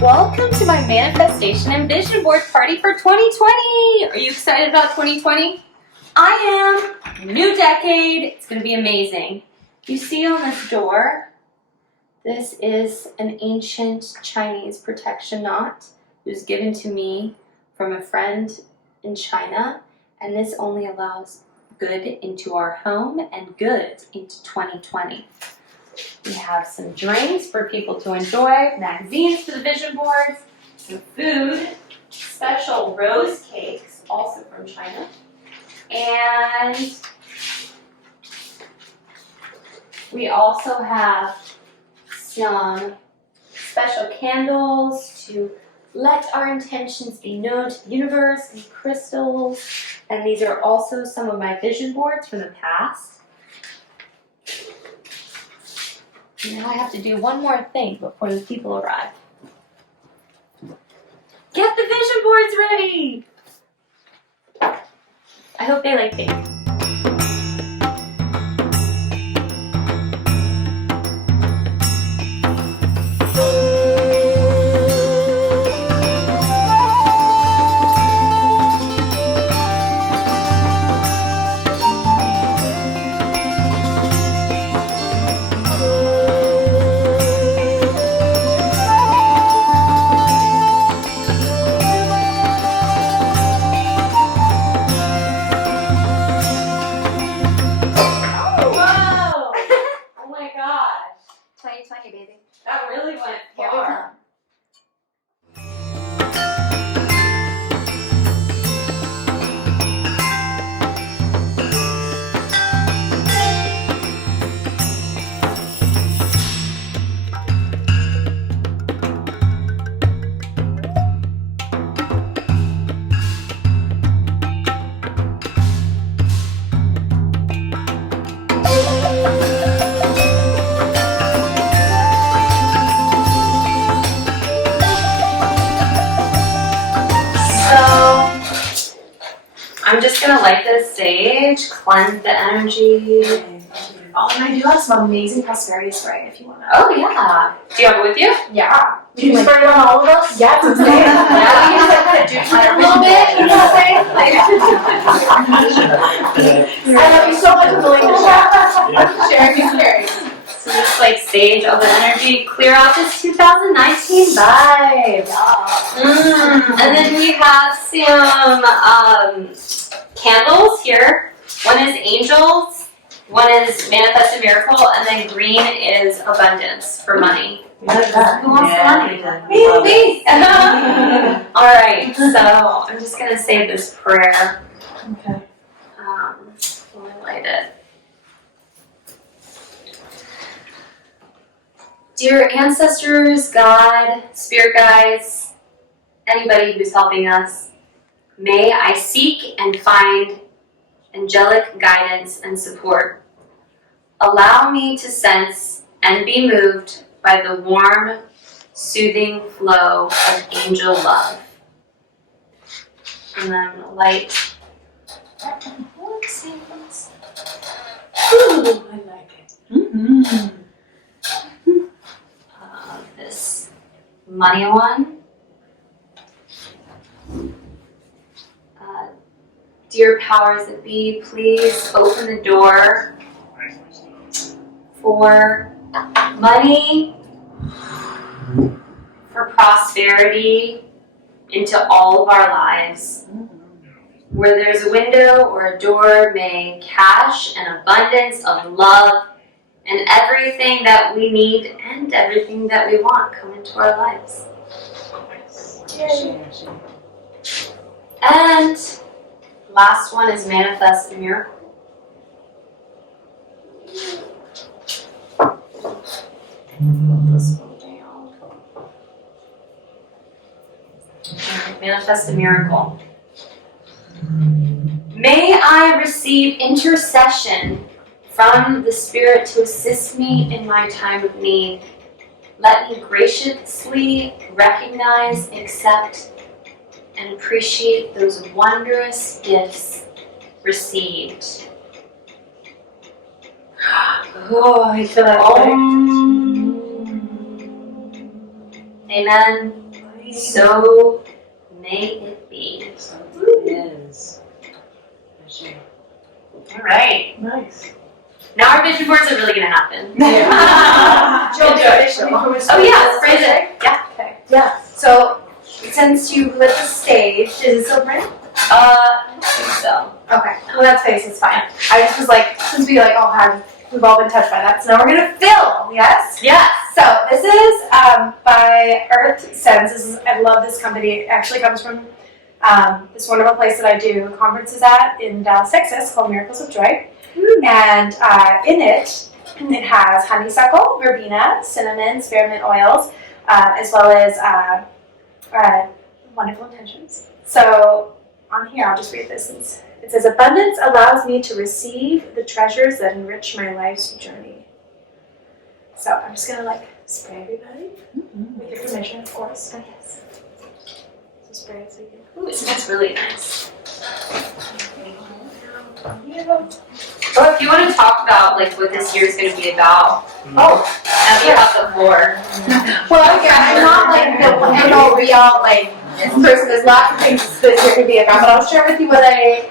Welcome to my manifestation and vision board party for 2020. Are you excited about 2020? I am. New decade. It's going to be amazing. You see on this door, this is an ancient Chinese protection knot. It was given to me from a friend in China, and this only allows good into our home and good into 2020. We have some drinks for people to enjoy, magazines for the vision boards, some food, special rose cakes, also from China, and we also have some special candles to let our intentions be known to the universe, and crystals, and these are also some of my vision boards from the past. Now I have to do one more thing before the people arrive. Get the vision boards ready! I hope they like pink. That really went far. I'm just gonna light this sage, cleanse the energy. Oh, and I do have some amazing prosperity spray if you want to. Oh yeah. Do you have it with you? Yeah. Can you spray it on all of us? Yeah, it's insane. Yeah. You just like do a little bit, you know what I'm saying? I love you so much for willing to share. Sharing is caring. So just like sage all the energy, clear out this 2019 vibe. And then we have some candles here. One is angels, one is manifest a miracle, and then green is abundance for money. Who wants money? Me. All right, so I'm just gonna say this prayer. Okay. Let me light it. Dear ancestors, God, spirit guides, anybody who's helping us, may I seek and find angelic guidance and support. Allow me to sense and be moved by the warm, soothing flow of angel love. And then light. Ooh, I like it. Mm-hmm. This money one. Dear powers that be, please open the door for money, for prosperity into all of our lives. Where there's a window or a door, may cash and abundance of love and everything that we need and everything that we want come into our lives. And last one is manifest a miracle. Put this one down. Manifest a miracle. May I receive intercession from the Spirit to assist me in my time of need. Let me graciously recognize, accept, and appreciate those wondrous gifts received. Oh, I feel that way. Amen. So may it be. Yes. All right. Nice. Now our vision boards are really going to happen. Jill, Oh yeah, phrase it. Yeah. Okay. Yeah. So, since you lit the stage, is it still print? I don't think so. Okay. Well, that's face. It's fine. I just was like, since we've all been touched by that, so now we're gonna film. Yes. Yes. So this is by Earth Sense. I love this company. It actually comes from this wonderful place that I do conferences at in Dallas, Texas, called Miracles of Joy. And in it has honeysuckle, verbena, cinnamon, spearmint oils, as well as wonderful intentions. So on here, I'll just read this. It says, abundance allows me to receive the treasures that enrich my life's journey. So I'm just going to spray everybody with your permission, of course. Oh, yes. So spray it so you can. Ooh, it smells really nice. Oh, If you want to talk about what this year is going to be about, that'd be about the floor. well, again, I'm not the end-all be-all person. There's lots of things this year could be about, but I'll share with you what I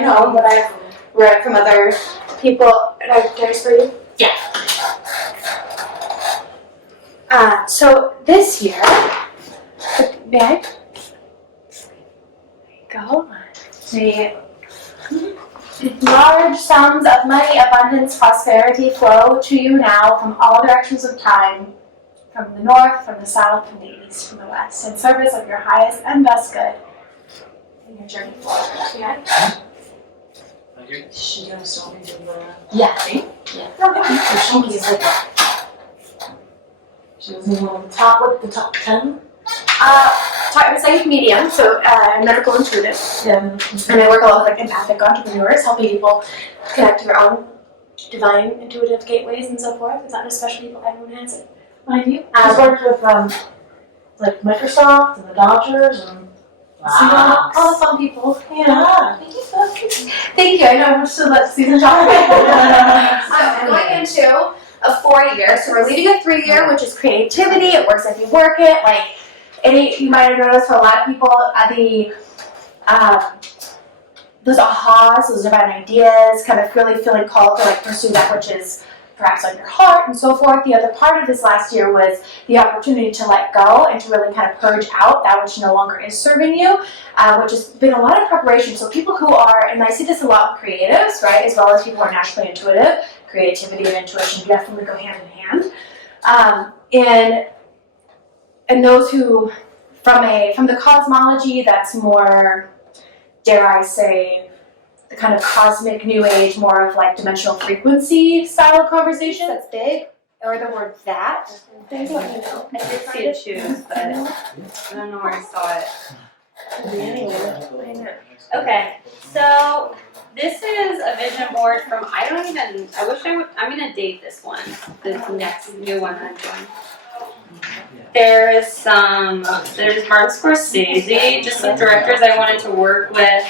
know, what I've read from other people. Can I spray you? Yeah. So this year, may I? Go. The large sums of money, abundance, prosperity flow to you now from all directions of time, from the north, from the south, from the east, from the west, in service of your highest and best good in your journey forward. Yeah. She knows so many of Yeah. She was in the top 10. It's like medium, so medical intuitive. And I work a lot with empathic entrepreneurs, helping people connect to their own divine intuitive gateways and so forth. It's not just special people, everyone has it. I do. She's worked with Microsoft and the Dodgers and All the fun people. Yeah. Thank you. I know I'm still at season talk. I'm going into a 4-year, so we're leaving a 3-year, which is creativity. It works if you work it. You might have noticed for a lot of people, those ahas, those divine ideas, kind of really feeling called to pursue that which is perhaps on your heart and so forth. The other part of this last year was the opportunity to let go and to really kind of purge out that which no longer is serving you, which has been a lot of preparation. So people who are, and I see this a lot with creatives, right, as well as people who are naturally intuitive, creativity and intuition definitely go hand in hand. And those who, from the cosmology that's more, dare I say, the kind of cosmic new age, more of dimensional frequency style of conversation. That's big, or the word that. I did see it choose, but I don't know where I saw it. Okay, so this is a vision board from, I'm going to date this one, this next new one I'm doing. There's Martin Scorsese, just some directors I wanted to work with.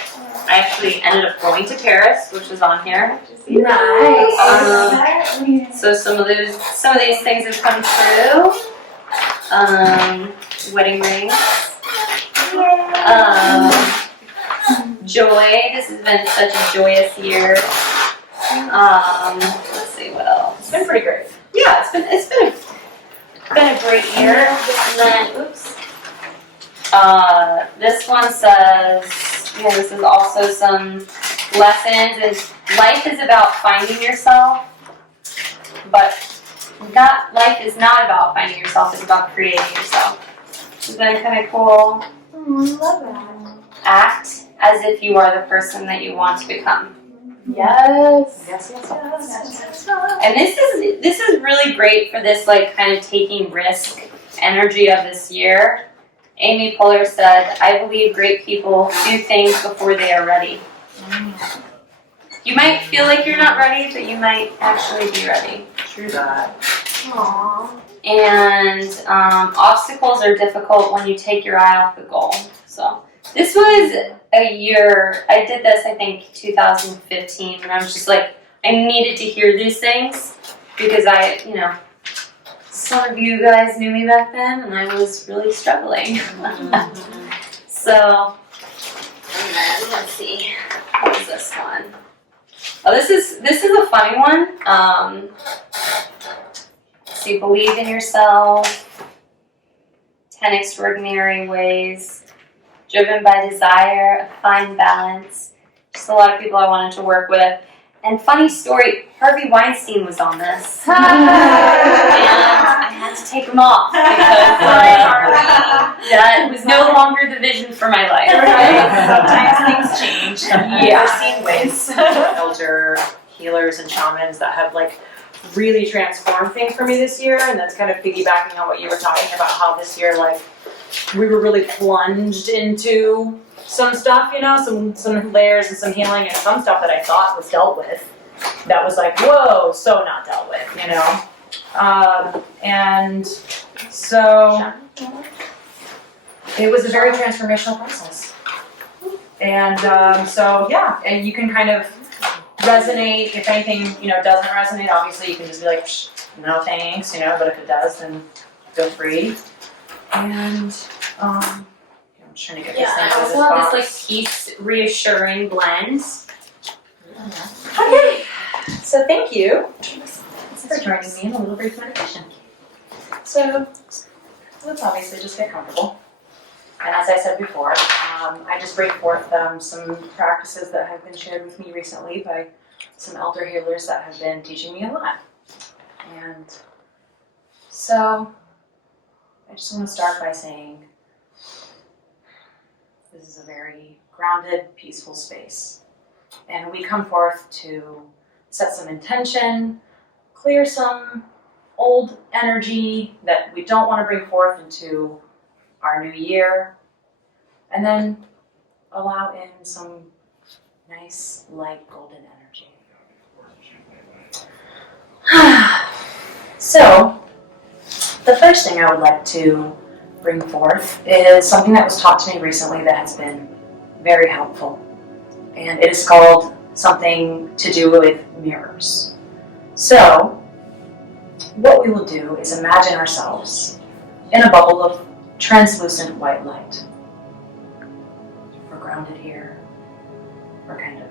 I actually ended up going to Paris, which is on here. Nice. So some of these things have come through. Wedding rings. Joy. This has been such a joyous year. Let's see what else. It's been pretty great. Yeah, it's been a great year. And then, this one says, this is also some lessons. Life is about finding yourself, but life is not about finding yourself, it's about creating yourself. Which has been kind of cool. I love that. Act as if you are the person that you want to become. Yes. And this is really great for this kind of taking risk energy of this year. Amy Poehler said, I believe great people do things before they are ready. You might feel like you're not ready, but you might actually be ready. True that. Aww. And obstacles are difficult when you take your eye off the goal. So this was a year, I did this I think 2015, and I was just I needed to hear these things because some of you guys knew me back then, and I was really struggling. So, and then let's see, what is this one? Oh, this is a funny one. So you believe in yourself. 10 extraordinary ways. Driven by desire, a fine balance. Just a lot of people I wanted to work with. And funny story, Harvey Weinstein was on this. And I had to take him off because that was no longer the vision for my life. Sometimes things change. Yeah. I've seen ways elder healers and shamans that have like really transformed things for me this year, and that's kind of piggybacking on what you were talking about, how this year like we were really plunged into some stuff, you know, some layers and some healing, and some stuff that I thought was dealt with that was like, whoa, so not dealt with, you know. And so it was a very transformational process. And so yeah, and you can kind of resonate. If anything, you know, doesn't resonate, obviously you can just be like, no thanks, you know, but if it does, then feel free. And I'm trying to get this thing I out of also this have box. this like peace reassuring blend. Okay, so thank you for joining me in a little brief meditation. So let's obviously just get comfortable. And as I said before, I just bring forth some practices that have been shared with me recently by some elder healers that have been teaching me a lot. And so I just want to start by saying this is a very grounded, peaceful space. And we come forth to set some intention, clear some old energy that we don't want to bring forth into our new year, and then allow in some nice, light, golden energy. So, the first thing I would like to bring forth is something that was taught to me recently that has been very helpful. And it is called something to do with mirrors. So, what we will do is imagine ourselves in a bubble of translucent white light. We're grounded here. We're kind of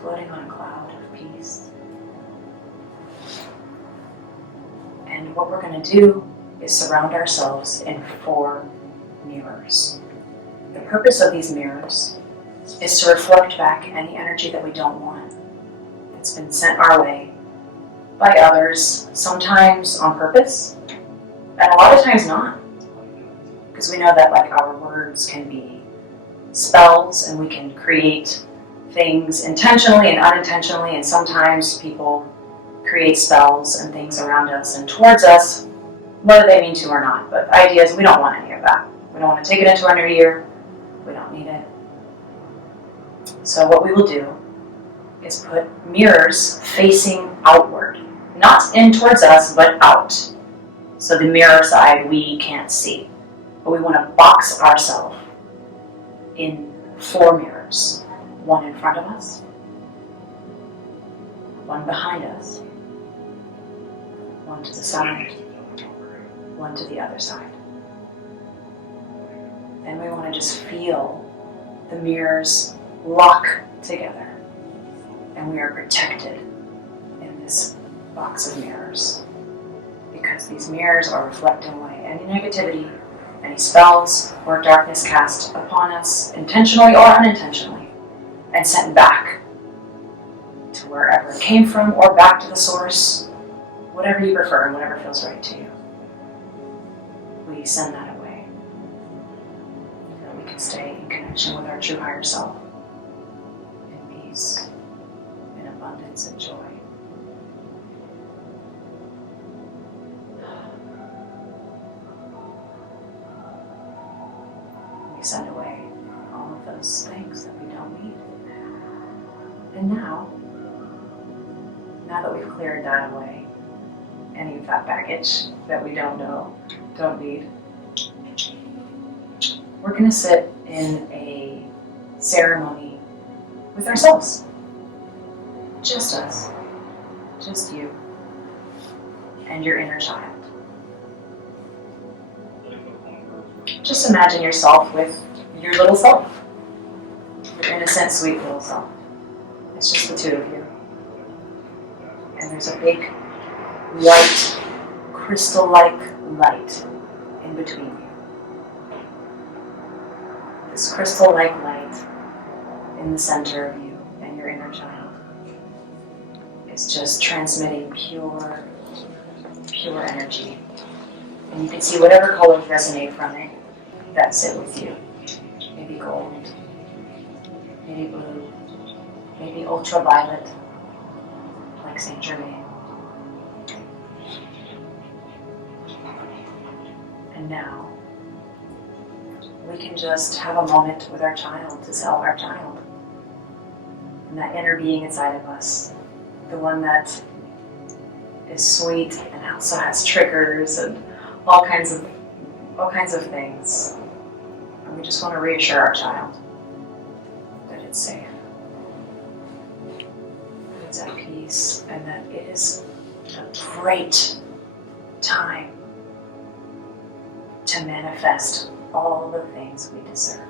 floating on a cloud of peace. And what we're going to do is surround ourselves in 4 mirrors. The purpose of these mirrors is to reflect back any energy that we don't want. It's been sent our way by others, sometimes on purpose, and a lot of times not. Because we know that like our words can be spells, and we can create things intentionally and unintentionally, and sometimes people create spells and things around us and towards us, whether they mean to or not. But the idea is we don't want any of that. We don't want to take it into our new year. We don't need it. So what we will do is put mirrors facing outward. Not in towards us, but out. So the mirror side we can't see. But we want to box ourselves in 4 mirrors. 1 in front of us, 1 behind us, 1 to the side, 1 to the other side. Then we want to just feel the mirrors lock together. And we are protected in this box of mirrors. Because these mirrors are reflecting away any negativity, any spells or darkness cast upon us, intentionally or unintentionally, and sent back to wherever it came from or back to the source, whatever you prefer and whatever feels right to you. We send that away so that we can stay in connection with our true higher self, in peace, in abundance and joy. We send away all of those things that we don't need. And now that we've cleared that away, any of that baggage that we don't know, don't need, we're going to sit in a ceremony with ourselves. Just us. Just you. and your inner child. Just imagine yourself with your little self, your innocent, sweet little self. It's just the two of you. And there's a big, white, crystal-like light in between you. This crystal-like light in the center of you and your inner child is just transmitting pure energy. And you can see whatever colors resonate from it that sit with you. Maybe gold, maybe blue, maybe ultraviolet, like Saint Germain. And now, we can just have a moment with our child to tell our child. And that inner being inside of us, the one that is sweet and also has triggers and all kinds of things. And we just want to reassure our child that it's safe, that it's at peace, and that it is a great time to manifest all the things we deserve.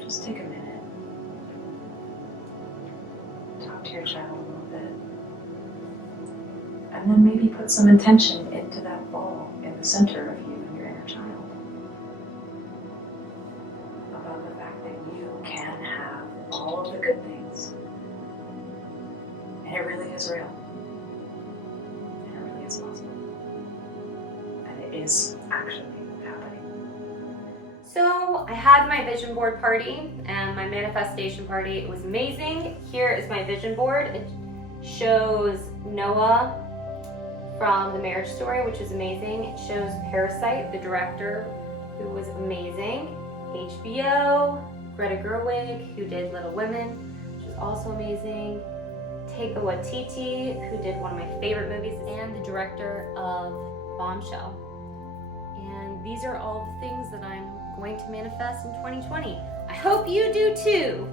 Just take a minute. Talk to your child a little bit. And then maybe put some intention into that ball in the center of you and your inner child. About the fact that you can have all of the good things. And it really is real. And it really is possible. And it is actually happening. So I had my vision board party and my manifestation party. It was amazing. Here is my vision board. It shows Noah from The Marriage Story, which is amazing. It shows Parasite, the director, who was amazing. HBO, Greta Gerwig, who did Little Women, which was also amazing. Taika Waititi, who did one of my favorite movies, and the director of Bombshell. And these are all the things that I'm going to manifest in 2020. I hope you do too.